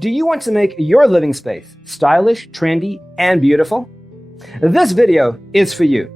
Do you want to make your living space stylish, trendy, and beautiful? This video is for you.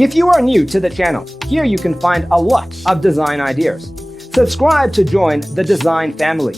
If you are new to the channel, here you can find a lot of design ideas. Subscribe to join the design family.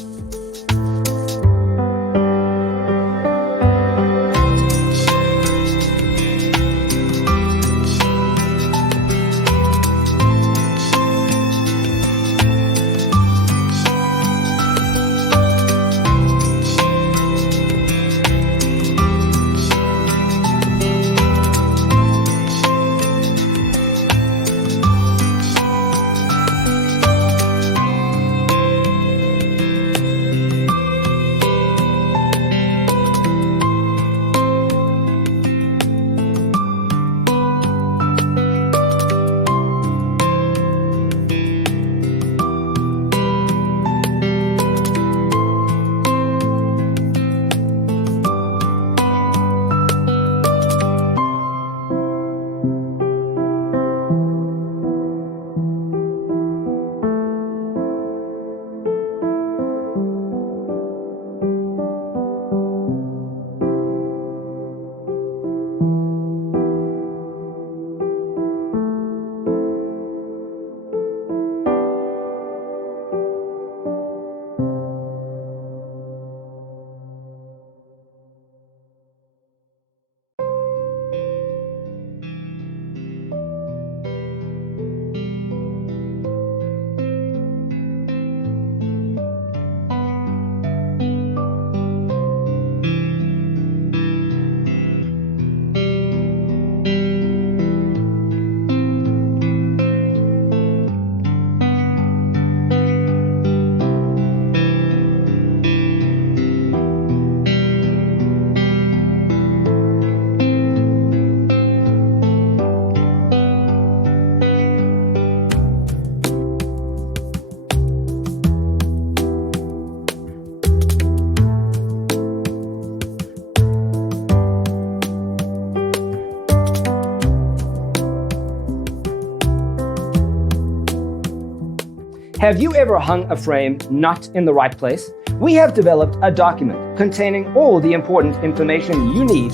Have you ever hung a frame not in the right place? We have developed a document containing all the important information you need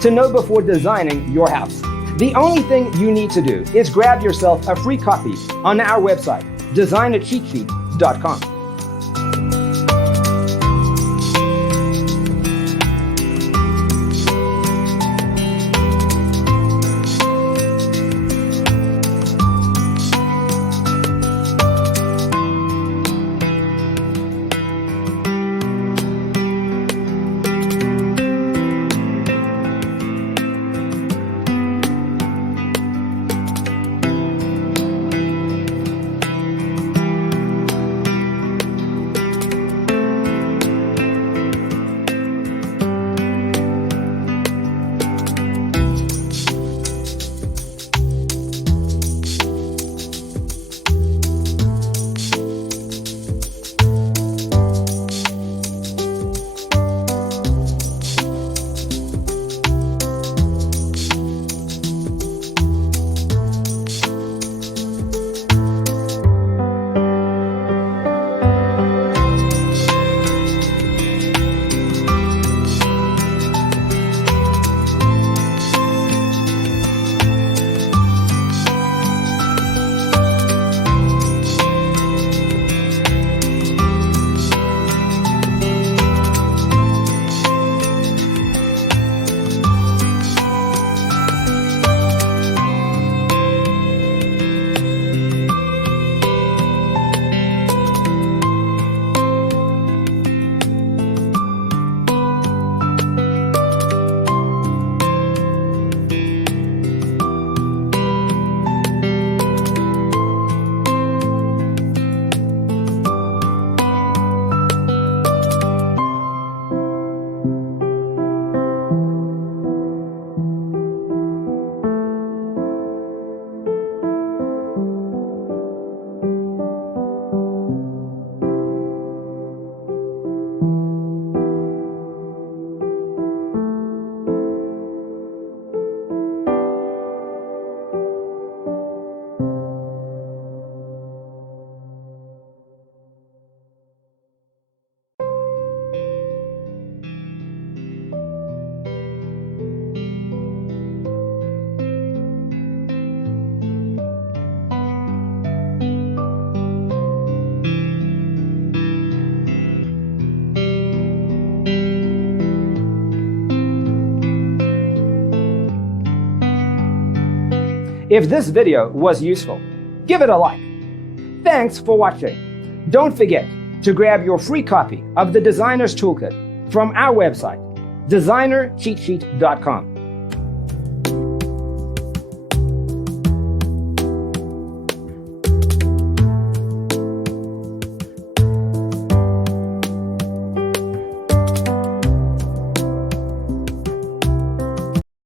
to know before designing your house. The only thing you need to do is grab yourself a free copy on our website, designacheatsheet.com. If this video was useful, give it a like. Thanks for watching. Don't forget to grab your free copy of the Designer's Toolkit from our website, designercheatsheet.com.